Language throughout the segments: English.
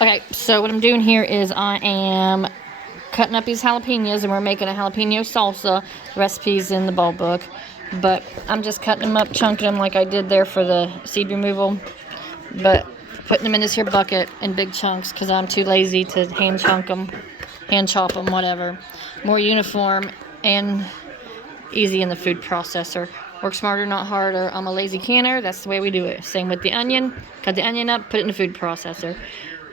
Okay, so what I'm doing here is I am cutting up these jalapenos, and we're making a jalapeno salsa. The recipe's in the bulb book, but I'm just cutting them up, chunking them like I did there for the seed removal, but putting them in this here bucket in big chunks because I'm too lazy to hand chop them, whatever. More uniform and easy in the food processor. Work smarter, not harder. I'm a lazy canner. That's the way we do it. Same with the onion. Cut the onion up, put it in the food processor.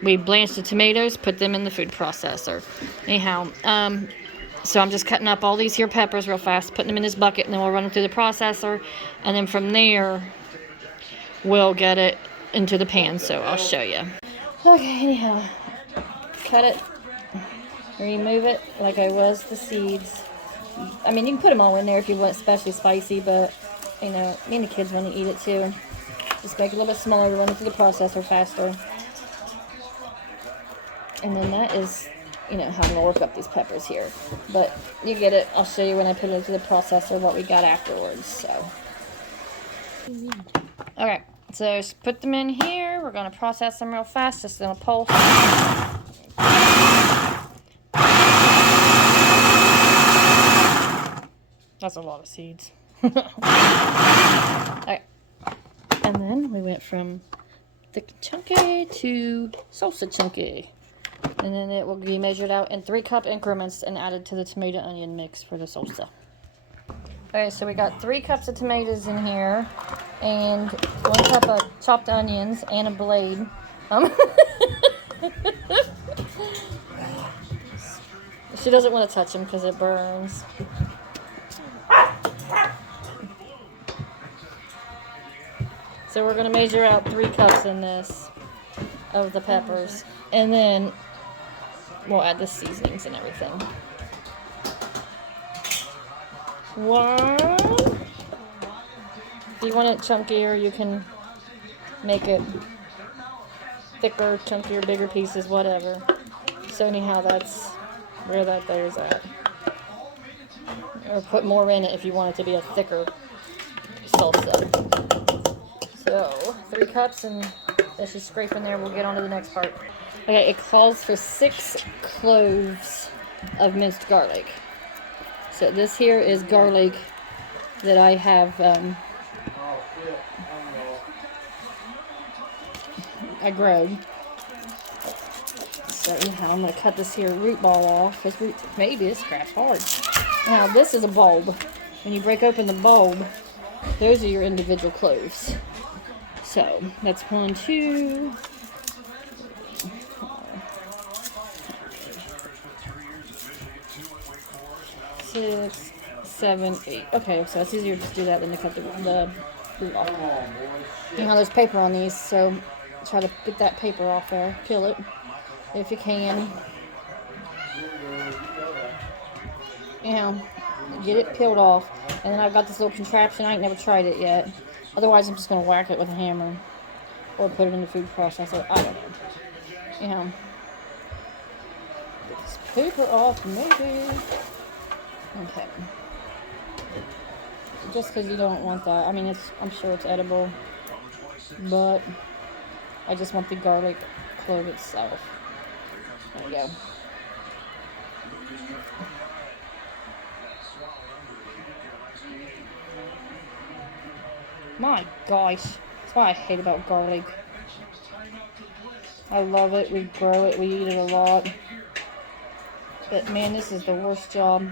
We blanch the tomatoes, put them in the food processor. Anyhow, so I'm just cutting up all these here peppers real fast, putting them in this bucket, and then we'll run them through the processor. And then from there, we'll get it into the pan. So I'll show you. Okay, anyhow, cut it, remove it like I was the seeds. I mean, you can put them all in there if you want, especially spicy, but, you know, me and the kids want to eat it too. Just make it a little bit smaller, run it through the processor faster. And then that is, you know, how I'm going to work up these peppers here. But you get it. I'll show you when I put it into the processor what we got afterwards, so. Okay, so just put them in here. We're going to process them real fast, just in a pulse. That's a lot of seeds. Alright. And then we went from thick and chunky to salsa chunky. And then it will be measured out in 3-cup increments and added to the tomato onion mix for the salsa. Okay, so we got 3 cups of tomatoes in here and 1 cup of chopped onions and a blade. She doesn't want to touch them because it burns. So we're going to measure out 3 cups in this of the peppers. And then we'll add the seasonings and everything. 1. If you want it chunkier, you can make it thicker, chunkier, bigger pieces, whatever. So anyhow, that's where that there's at. Or put more in it if you want it to be a thicker salsa. So, 3 cups, and as she's scraping there, we'll get on to the next part. Okay, it calls for 6 cloves of minced garlic. So this here is garlic that I have, I growed. So anyhow, I'm going to cut this here root ball off. This root, maybe this crap's hard. Now, this is a bulb. When you break open the bulb, those are your individual cloves. So, that's 1, 2, 6, 7, 8. Okay, so it's easier to just do that than to cut the root off. You know, there's paper on these, so try to get that paper off there. Peel it, if you can. You know, get it peeled off. And then I've got this little contraption. I ain't never tried it yet. Otherwise, I'm just going to whack it with a hammer. Or put it in the food processor. I don't know. You know. Get this paper off, maybe. Okay. Just because you don't want that. I mean, I'm sure it's edible. But I just want the garlic clove itself. There we go. My gosh. That's what I hate about garlic. I love it. We grow it. We eat it a lot. But man, this is the worst job.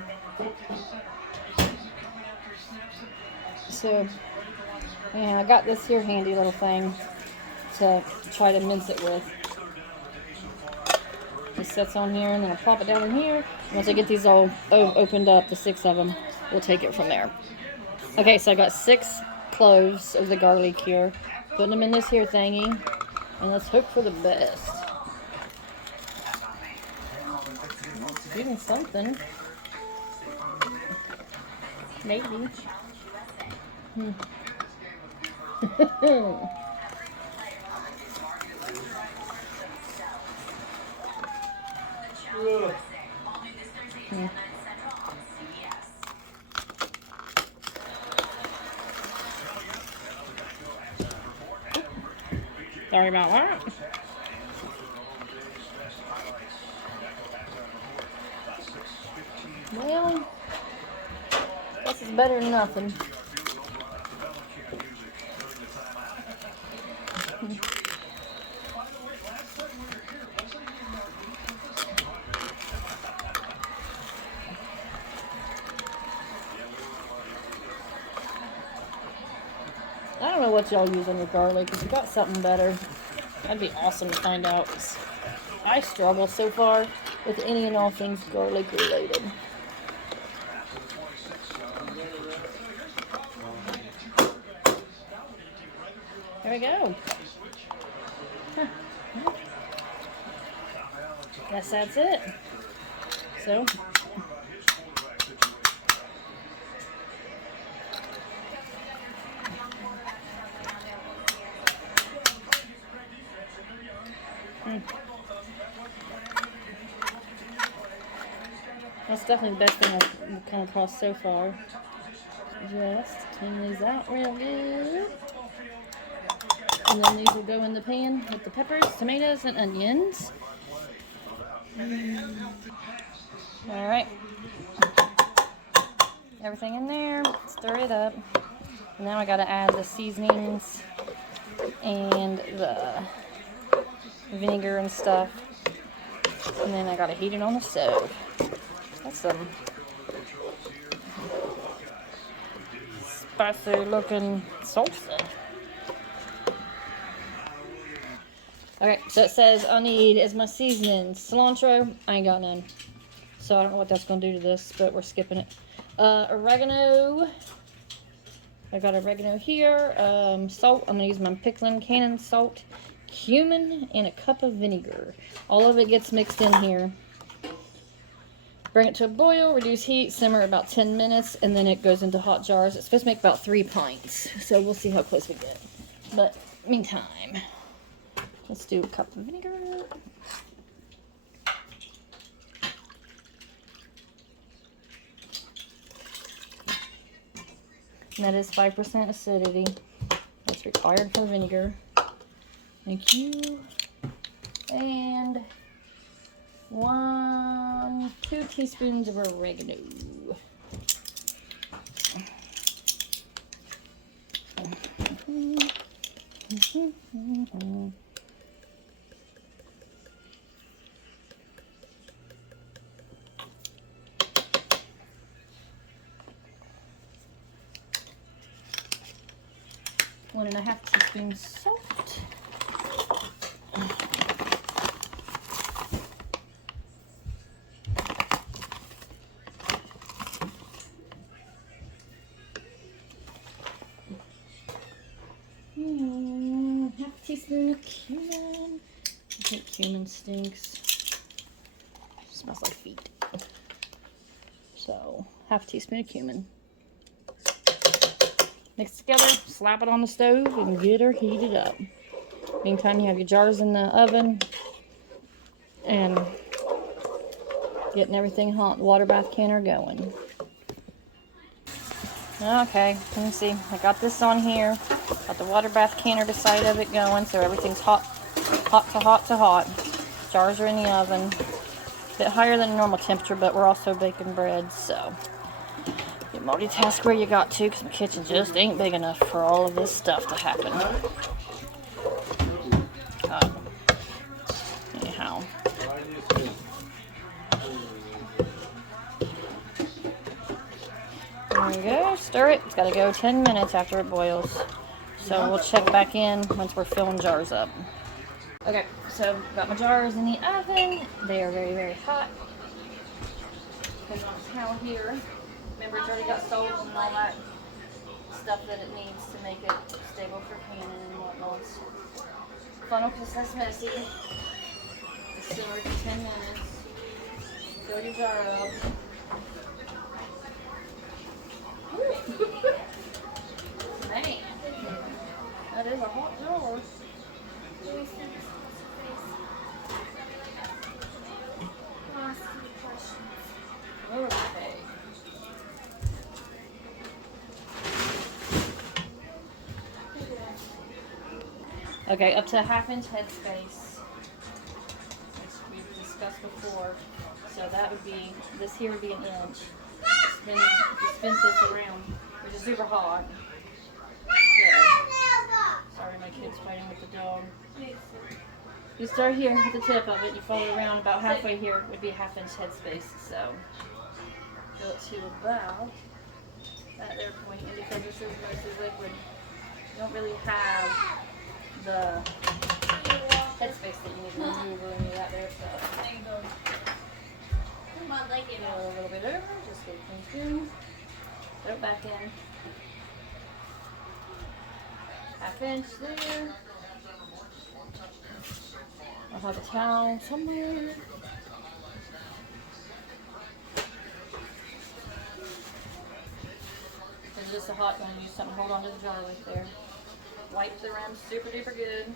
So, yeah, I got this here handy little thing to try to mince it with. It sits on here, and then I'll plop it down in here. Once I get these all opened up, the 6 of them, we'll take it from there. Okay, so I got 6 cloves of the garlic here. Putting them in this here thingy. And let's hope for the best. Even something. Maybe. Sorry about that. Well, this is better than nothing. I don't know what y'all use on your garlic. If you got something better, that'd be awesome to find out. I struggle so far with any and all things garlic related. There we go. Huh. Guess that's it. So. That's definitely the best thing I've come across so far. Just clean these out real good. And then these will go in the pan with the peppers, tomatoes, and onions. Alright. Everything in there. Stir it up. And now I gotta add the seasonings and the vinegar and stuff. And then I gotta heat it on the stove. That's some spicy looking salsa. Okay, so it says I need as my seasoning cilantro. I ain't got none, so I don't know what that's gonna do to this, but we're skipping it. Oregano. I got oregano here. Salt. I'm gonna use my pickling Cannon salt, cumin, and a cup of vinegar. All of it gets mixed in here. Bring it to a boil, reduce heat, simmer about 10 minutes, and then it goes into hot jars. It's supposed to make about 3 pints, so we'll see how close we get. But meantime, let's do a cup of vinegar. And that is 5% acidity. That's required for the vinegar. Thank you. And 2 teaspoons of oregano. One and a half teaspoons salt. Half teaspoon of cumin. I think cumin stinks. It smells like feet. So, half teaspoon of cumin. Mix it together, slap it on the stove, and get her heated up. Meantime, you have your jars in the oven and getting everything hot. The water bath canner going. Okay, let me see. I got this on here. Got the water bath canner to side of it going, so everything's hot to hot to hot. Jars are in the oven. A bit higher than normal temperature, but we're also baking bread, so you multitask where you got to, because my kitchen just ain't big enough for all of this stuff to happen. Anyhow. There we go. Stir it. It's got to go 10 minutes after it boils. So we'll check back in once we're filling jars up. Okay, so got my jars in the oven. They are very, very hot. Put on a towel here. Remember, it's already got salt and all that stuff that it needs to make it stable for canning and whatnot. Funnel, because that's messy. Just simmer for 10 minutes. Fill your jar up. Man, that is a hot jar. Okay. Okay, up to a 1/2 inch headspace, which we've discussed before. So that would be, this here would be an inch. Then you spin this around, which is super hot. So, sorry, my kid's fighting with the dog. You start here at the tip of it, you follow around about halfway here, would be a 1/2 inch headspace. So, go to about that there point, and because this is mostly liquid, you don't really have the headspace that you need to remove or any of that there. So, go a little bit over, just get a clean spoon, throw it back in. 1/2 inch there. I'll have a towel somewhere. It's just a hot one. Use something to hold onto the jar right there. Wipe the rim super duper good.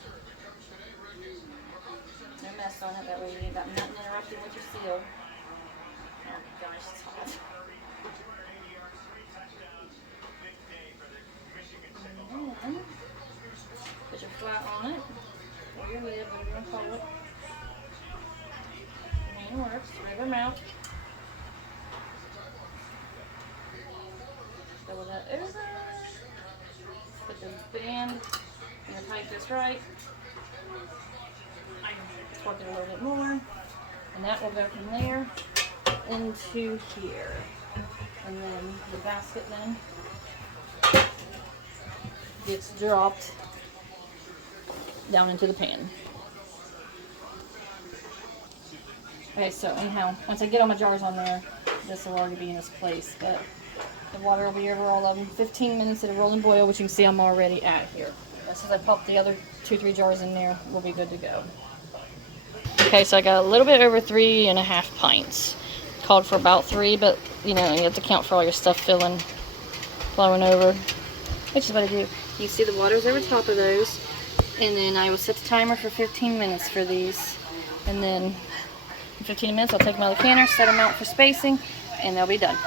No mess on it. That way you ain't got nothing interrupting with your seal. Oh my gosh, it's hot. And then put your flat on it, or your lid, whatever you want to call it. And it works. Rib them out. Fill that over. Put the band in the pipe just right. Torque it a little bit more. And that will go from there into here. And then the basket then gets dropped down into the pan. Okay, so anyhow, once I get all my jars on there, this will already be in its place, but the water will be over all of them. 15 minutes at a rolling boil, which you can see I'm already at here. As soon as I pop the other 2-3 jars in there, we'll be good to go. Okay, so I got a little bit over 3.5 pints. Called for about 3, but you know, you have to count for all your stuff flowing over, which is what I do. You see the water's over top of those, and then I will set the timer for 15 minutes for these, and then in 15 minutes I'll take them out of the canner, set them out for spacing, and they'll be done.